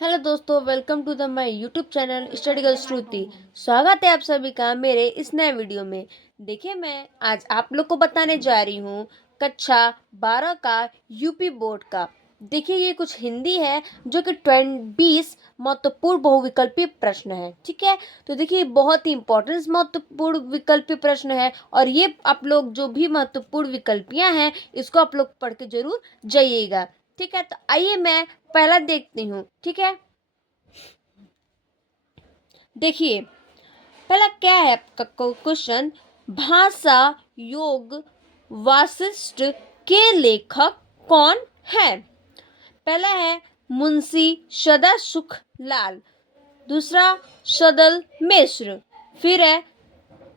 Hello दोस्तों, welcome to the my YouTube channel study girl Shruti. स्वागत है आप सभी का मेरे इस नए वीडियो में। देखिए, मैं आज आप लोग को बताने जा रही हूँ कक्षा 12 का यूपी बोर्ड का। देखिए, ये कुछ हिंदी है जो कि 20 महत्वपूर्ण बहुविकल्पीय प्रश्न है। ठीक है, तो देखिए बहुत ही इंपॉर्टेंट महत्वपूर्ण विकल्पीय प्रश्न है और ये आप लोग जो भी महत्वपूर्ण विकल्पियां हैं इसको आप लोग पढ़ के जरूर जाइएगा। ठीक है, तो आइए मैं पहला देखती हूँ। ठीक है, देखिए पहला क्या है आपका क्वेश्चन। भाषा योग वासिष्ठ के लेखक कौन है? पहला है मुंशी सदासुख लाल, दूसरा सदल मिश्र, फिर है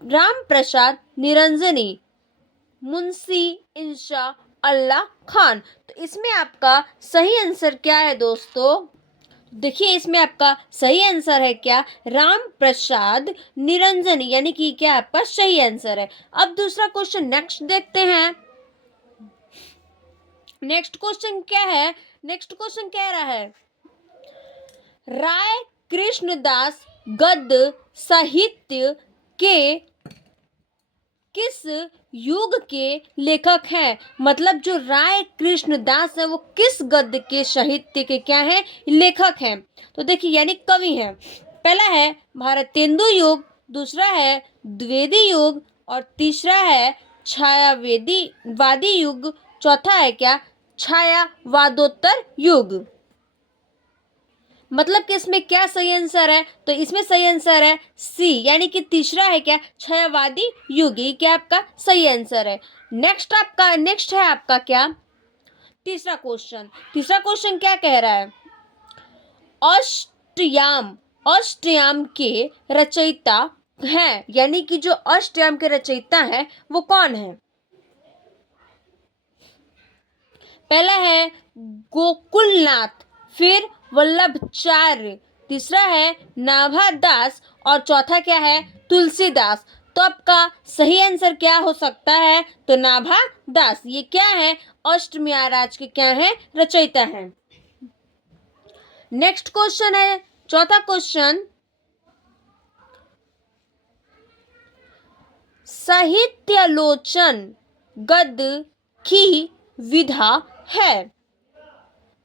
राम प्रसाद निरंजनी, मुंशी इंशा अल्लाह खान। तो इसमें आपका सही आंसर क्या है दोस्तों? देखिए, इसमें आपका सही आंसर है क्या? राम प्रसाद निरंजन, यानी कि क्या आपका सही आंसर है। अब दूसरा क्वेश्चन नेक्स्ट देखते हैं। नेक्स्ट क्वेश्चन क्या है? नेक्स्ट क्वेश्चन कह रहा है राय कृष्णदास गद्य साहित्य के किस युग के लेखक हैं? मतलब जो राय कृष्णदास है वो किस गद्य के साहित्य के क्या है? लेखक हैं। तो देखिए यानी कवि हैं। पहला है भारतेंदु युग, दूसरा है द्विवेदी युग और तीसरा है छायावेदी वादी युग, चौथा है क्या? छायावादोत्तर युग। मतलब कि इसमें क्या सही आंसर है? तो इसमें सही आंसर है सी, यानी कि तीसरा है क्या? छायावादी युग। ये क्या आपका सही आंसर है। नेक्स्ट है आपका क्या? तीसरा क्वेश्चन। तीसरा क्वेश्चन क्या कह रहा है? अष्टयाम अष्टयाम के रचयिता हैं, यानी कि जो अष्टयाम के रचयिता हैं वो कौन है? पहला है गोकुलनाथ, फिर वल्लभाचार्य, तीसरा है नाभादास और चौथा क्या है? तुलसीदास। तो आपका सही आंसर क्या हो सकता है? तो नाभादास। ये क्या है? अष्टयाम के क्या है? रचयिता हैं। नेक्स्ट क्वेश्चन है चौथा क्वेश्चन। साहित्यालोचन गद्य की विधा है।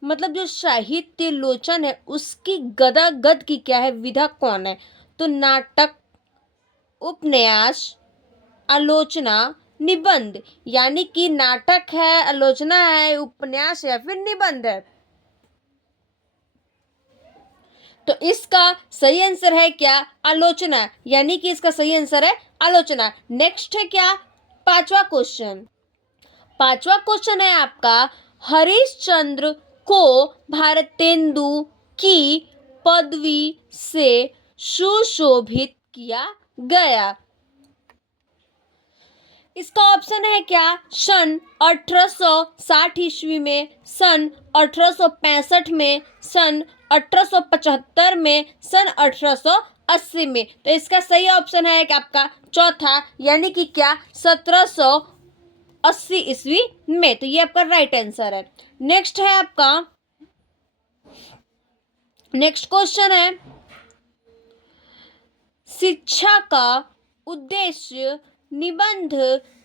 मतलब जो साहित्य लोचन है उसकी गद की क्या है? विधा कौन है? तो नाटक, उपन्यास, आलोचना, निबंध। यानी कि नाटक है, आलोचना है, उपन्यास या फिर निबंध है। तो इसका सही आंसर है क्या? आलोचना, यानी कि इसका सही आंसर है आलोचना। नेक्स्ट है क्या? पांचवा क्वेश्चन। पांचवा क्वेश्चन है आपका हरिश्चंद्र को भारतेंदु की पदवी से सुशोभित किया गया। इसका ऑप्शन है क्या? सन 1860 ईस्वी में, सन 1865 में, सन 1875 में, सन 1880 में। तो इसका सही ऑप्शन है कि आपका चौथा, यानी कि क्या? 1780 ईस्वी में। तो ये आपका राइट आंसर है। नेक्स्ट है आपका नेक्स्ट क्वेश्चन है शिक्षा का उद्देश्य निबंध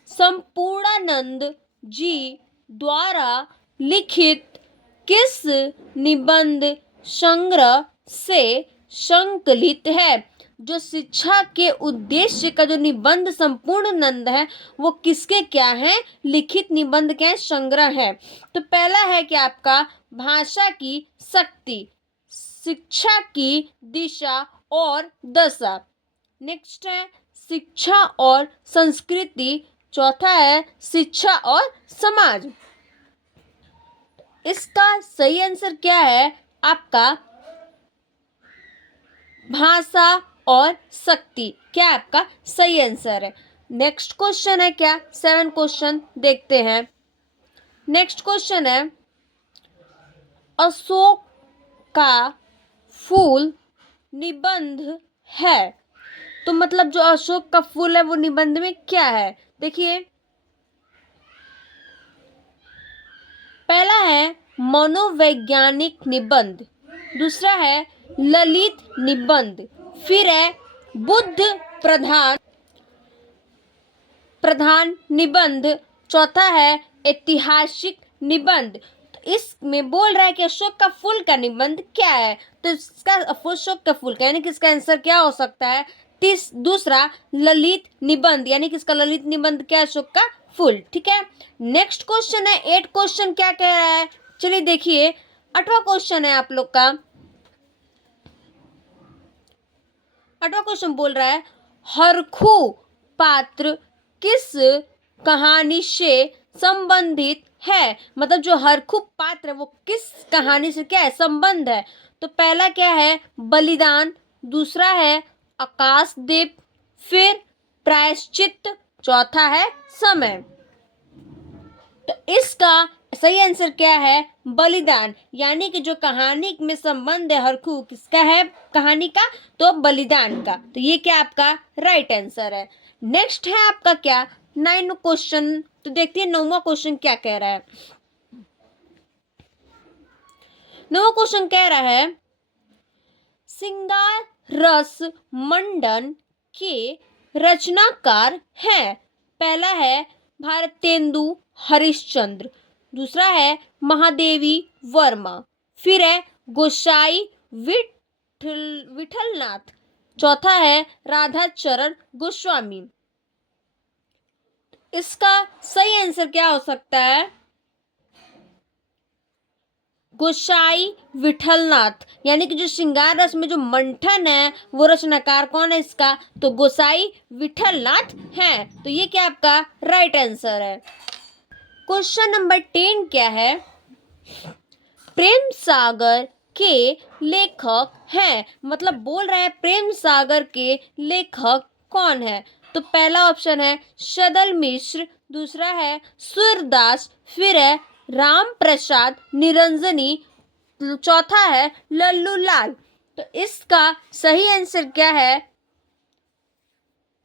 संपूर्णानंद जी द्वारा लिखित किस निबंध संग्रह से संकलित है? जो शिक्षा के उद्देश्य का जो निबंध संपूर्णानंद है वो किसके क्या है? लिखित निबंध के संग्रह है। तो पहला है कि आपका भाषा की शक्ति, शिक्षा की दिशा और दशा, नेक्स्ट है शिक्षा और संस्कृति, चौथा है शिक्षा और समाज। इसका सही आंसर क्या है? आपका भाषा और शक्ति क्या आपका सही आंसर है। नेक्स्ट क्वेश्चन है क्या? 7 क्वेश्चन देखते हैं। नेक्स्ट क्वेश्चन है अशोक का फूल निबंध है। तो मतलब जो अशोक का फूल है वो निबंध में क्या है? देखिए, पहला है मनोवैज्ञानिक निबंध, दूसरा है ललित निबंध, फिर है बुद्ध प्रधान प्रधान निबंध, चौथा है ऐतिहासिक निबंध। तो इसमें बोल रहा है कि अशोक का फूल का निबंध क्या है, तो इसका अशोक का फूल का यानी कि इसका आंसर क्या हो सकता है, दूसरा ललित निबंध, यानी कि इसका ललित निबंध क्या है, अशोक का फूल। ठीक है, नेक्स्ट क्वेश्चन है 8 क्वेश्चन क्या कह रहा है, चलिए देखिए 8वां क्वेश्चन है आप लोग का। 8वां क्वेश्चन बोल रहा है हरखू पात्र किस कहानी से संबंधित है, मतलब जो हरखू पात्र है वो किस कहानी से क्या है, संबंध है। तो पहला क्या है बलिदान, दूसरा है आकाशदीप, फिर प्रायश्चित, चौथा है समय। तो इसका सही आंसर क्या है बलिदान, यानी कि जो कहानी में संबंध है हरखू किसका है कहानी का, तो बलिदान का। तो ये क्या आपका राइट आंसर है। नेक्स्ट है आपका क्या 9 क्वेश्चन, तो देखते हैं 9वां क्वेश्चन क्या कह रहा है। 9वां क्वेश्चन कह रहा है श्रृंगार रस मंडन के रचनाकार हैं। पहला है भारतेंदु हरिश्चंद्र, दूसरा है महादेवी वर्मा, फिर है गोसाई विठलनाथ, चौथा है राधाचरण गोस्वामी। इसका सही आंसर क्या हो सकता है गोसाई विठलनाथ, यानी कि जो श्रृंगार रस में जो मंथन है वो रचनाकार कौन है इसका, तो गोसाई विठलनाथ है। तो ये क्या आपका राइट आंसर है। क्वेश्चन नंबर 10 क्या है प्रेम सागर के लेखक हैं, मतलब बोल रहा है प्रेम सागर के लेखक कौन है। तो पहला ऑप्शन है सदल मिश्र, दूसरा है सूरदास, फिर है राम प्रसाद निरंजनी, चौथा है लल्लू लाल। तो इसका सही आंसर क्या है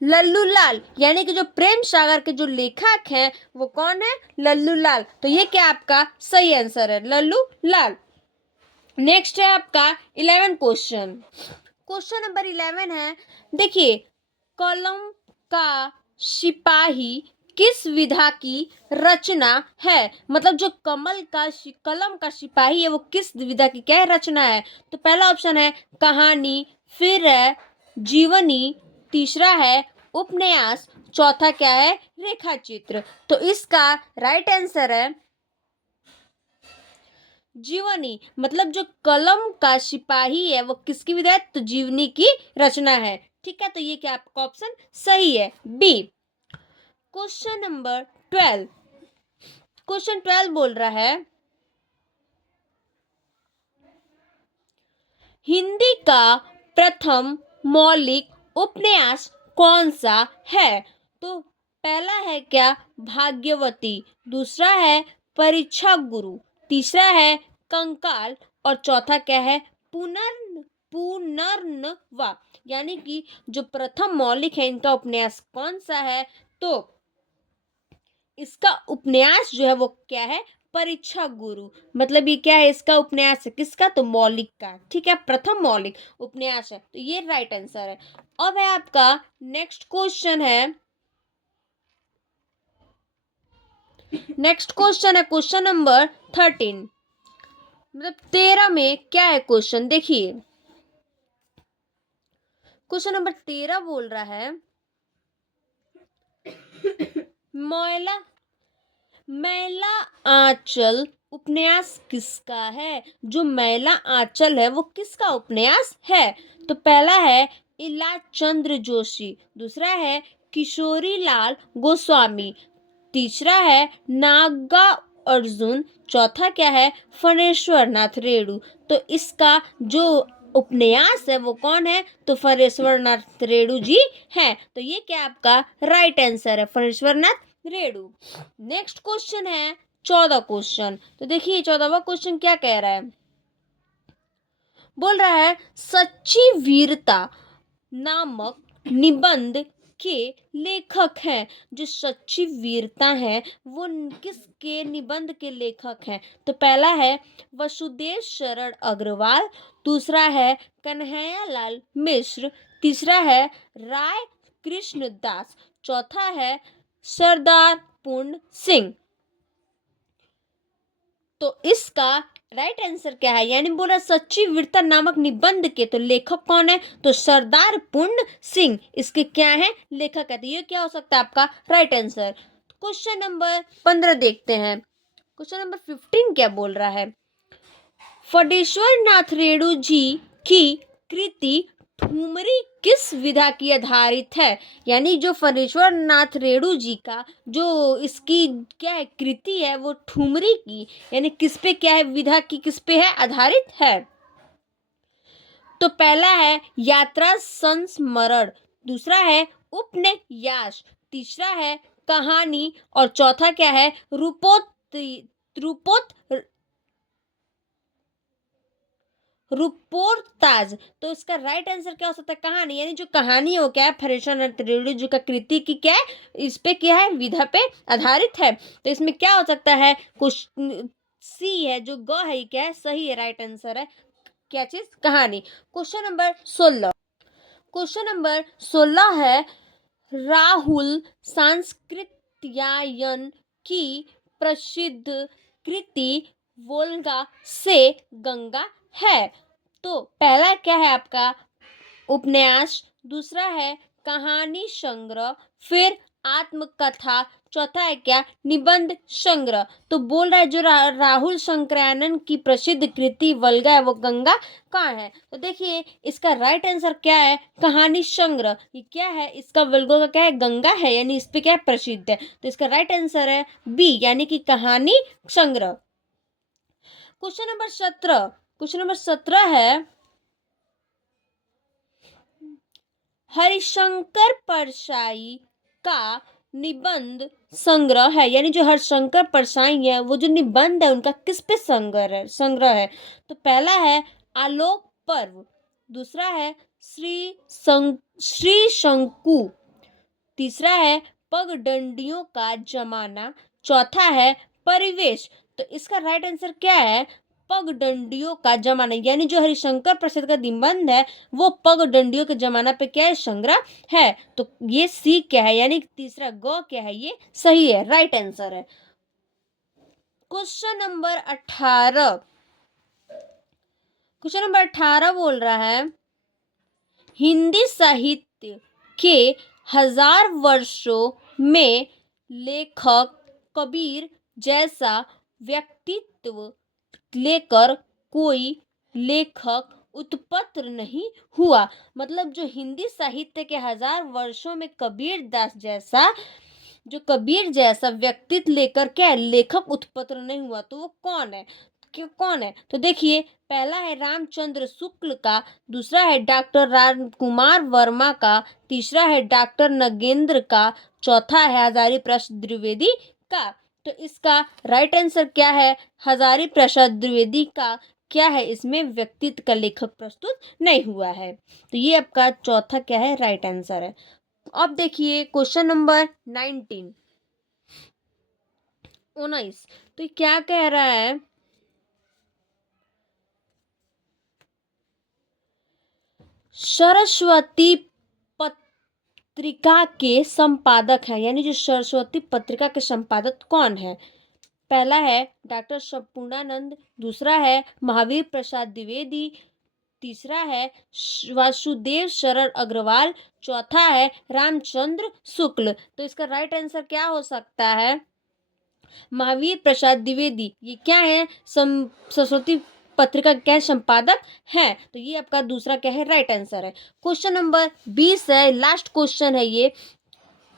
लल्लू लाल, यानी कि जो प्रेम सागर के जो लेखक हैं वो कौन है लल्लू लाल। तो ये क्या आपका सही आंसर है लल्लू लाल। नेक्स्ट है आपका 11 क्वेश्चन। क्वेश्चन नंबर 11 है देखिए कलम का सिपाही किस विधा की रचना है, मतलब जो कलम का सिपाही है वो किस विधा की क्या है रचना है। तो पहला ऑप्शन है कहानी, फिर है जीवनी, तीसरा है उपन्यास, चौथा क्या है रेखा चित्र। तो इसका राइट आंसर है जीवनी, मतलब जो कलम का सिपाही है वो किसकी विधा है, तो जीवनी की रचना है। ठीक है, तो ये क्या आपका ऑप्शन सही है बी। क्वेश्चन नंबर 12, क्वेश्चन 12 बोल रहा है हिंदी का प्रथम मौलिक उपन्यास कौन सा है। तो पहला है क्या भाग्यवती, दूसरा है परीक्षा गुरु, तीसरा है कंकाल, और चौथा क्या है पुनर्नवा, यानी कि जो प्रथम मौलिक है इनका उपन्यास कौन सा है, तो इसका उपन्यास जो है वो क्या है परीक्षा गुरु, मतलब ये क्या है इसका उपन्यास है किसका, तो मौलिक का। ठीक है, प्रथम मौलिक उपन्यास है, तो ये राइट आंसर है। अब है आपका नेक्स्ट क्वेश्चन है, नेक्स्ट क्वेश्चन है क्वेश्चन नंबर 13, मतलब 13 में क्या है क्वेश्चन देखिए। क्वेश्चन नंबर 13 बोल रहा है मैला मैला आंचल उपन्यास किसका है, जो मैला आंचल है वो किसका उपन्यास है। तो पहला है इला चंद्र जोशी, दूसरा है किशोरी लाल गोस्वामी, तीसरा है नागा अर्जुन, चौथा क्या है फणेश्वर नाथ रेणु। तो इसका जो उपन्यास है वो कौन है, तो फणेश्वर नाथ रेणु जी है। तो ये क्या आपका राइट आंसर है फणेश्वर नाथ रेणु। नेक्स्ट क्वेश्चन है 14 क्वेश्चन, तो देखिए 14वां क्वेश्चन क्या कह रहा है, बोल रहा है सच्ची वीरता नामक निबंध के लेखक हैं। जो सच्ची वीरता है वो किसके निबंध के लेखक हैं। तो पहला है वसुदेव शरण अग्रवाल, दूसरा है कन्हैयालाल मिश्र, तीसरा है राय कृष्ण दास, चौथा है सरदार पूर्ण सिंह। तो इसका राइट आंसर क्या है, यानी बोला सच्ची वीरता नामक निबंध के तो लेखक कौन है, तो सरदार पूर्ण सिंह इसके क्या है, लेखक है। तो ये क्या हो सकता है आपका राइट आंसर। क्वेश्चन नंबर 15 देखते हैं। क्वेश्चन नंबर 15 क्या बोल रहा है, फटेश्वर नाथ रेणु जी की कृति ठुमरी किस विधा की आधारित है, यानी जो फटेश्वर नाथ रेणु जी का जो इसकी क्या है कृति है वो ठुमरी की यानी किस पे क्या है विधा की किस पे है आधारित है। तो पहला है यात्रा संस्मरण, दूसरा है उपन्यास, तीसरा है कहानी और चौथा क्या है रुपोरताज। तो इसका राइट आंसर क्या हो सकता है, कहानी, यानी जो कहानी हो क्या है फटेश्वर नाथ रेणु जी का कृति की क्या है इस पे क्या है विधा पे आधारित है। तो इसमें क्या हो सकता है, कुछ सी है जो ग है क्या है सही है, राइट आंसर है क्या चीज, कहानी। क्वेश्चन नंबर 16, क्वेश्चन नंबर 16 है राहुल सांस्कृत्यायन की प्रसिद्ध कृति वोल्गा से गंगा है। तो पहला क्या है आपका उपन्यास, दूसरा है कहानी संग्रह, फिर आत्मकथा, चौथा है क्या निबंध संग्रह। तो बोल रहा है जो राहुल शंकरयानन की प्रसिद्ध कृति वल्गा है वो गंगा कहाँ है। तो देखिए इसका राइट आंसर क्या है, कहानी संग्रह। ये क्या है इसका वल्गो का क्या है गंगा है, यानी इस पे क्या है प्रसिद्ध है। तो इसका राइट आंसर है बी यानी कि कहानी संग्रह। क्वेश्चन नंबर 17, क्वेश्चन नंबर 17 है हरिशंकर परसाई का निबंध संग्रह है, यानी जो हरिशंकर परसाई है वो जो निबंध है उनका किस पे संग्रह है। तो पहला है आलोक पर्व, दूसरा है श्री शंकु, तीसरा है पगडंडियों का जमाना, चौथा है परिवेश। तो इसका राइट आंसर क्या है, पगडंडियों का जमाना, यानी जो हरिशंकर प्रसाद का निबंध है वो पगडंडियों के जमाना पे क्या है संग्रह है। तो ये सी क्या है, यानी तीसरा ग क्या है, ये सही है, राइट आंसर है। क्वेश्चन नंबर 18, क्वेश्चन नंबर 18 बोल रहा है हिंदी साहित्य के 1000 वर्षों में लेखक कबीर जैसा व्यक्तित्व लेकर कोई लेखक उत्पन्न नहीं हुआ। मतलब जो हिंदी साहित्य के 1000 वर्षों में कबीर जैसा व्यक्तित्व लेकर क्या लेखक उत्पन्न नहीं हुआ, तो वो कौन है, कौन है। तो देखिए पहला है रामचंद्र शुक्ल का, दूसरा है डॉक्टर रामकुमार वर्मा का, तीसरा है डॉक्टर नगेंद्र का, चौथा है हजारी प्रसाद द्विवेदी का। तो इसका राइट आंसर क्या है, हजारी प्रसाद द्विवेदी का क्या है इसमें व्यक्तित्व का लेखक प्रस्तुत नहीं हुआ है। तो ये आपका चौथा क्या है राइट आंसर है। अब देखिए क्वेश्चन नंबर 19, तो क्या कह रहा है, सरस्वती पत्रिका के संपादक है, यानी जो सरस्वती पत्रिका के संपादक कौन है। पहला है डॉक्टर संपूर्णानंद, दूसरा है महावीर प्रसाद द्विवेदी, तीसरा है वासुदेव शरण अग्रवाल, चौथा है रामचंद्र शुक्ल। तो इसका राइट आंसर क्या हो सकता है, महावीर प्रसाद द्विवेदी। ये क्या है सरस्वती पत्रिका क्या संपादक है। तो ये आपका दूसरा क्या है राइट आंसर है। क्वेश्चन नंबर 20 है, लास्ट क्वेश्चन है ये,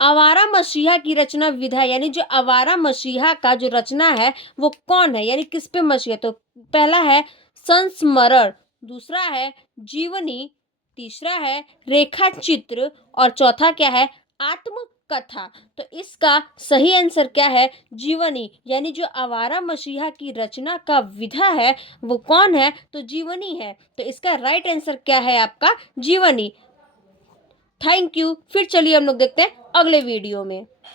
आवारा मसीहा की रचना विधा, यानी जो आवारा मसीहा का जो रचना है वो कौन है, यानी किस पे मसीहा। तो पहला है संस्मरण, दूसरा है जीवनी, तीसरा है रेखा चित्र और चौथा क्या है आत्मकथा। तो इसका सही आंसर क्या है जीवनी, यानी जो आवारा मसीहा की रचना का विधा है वो कौन है, तो जीवनी है। तो इसका राइट आंसर क्या है आपका जीवनी। थैंक यू, फिर चलिए हम लोग देखते हैं अगले वीडियो में।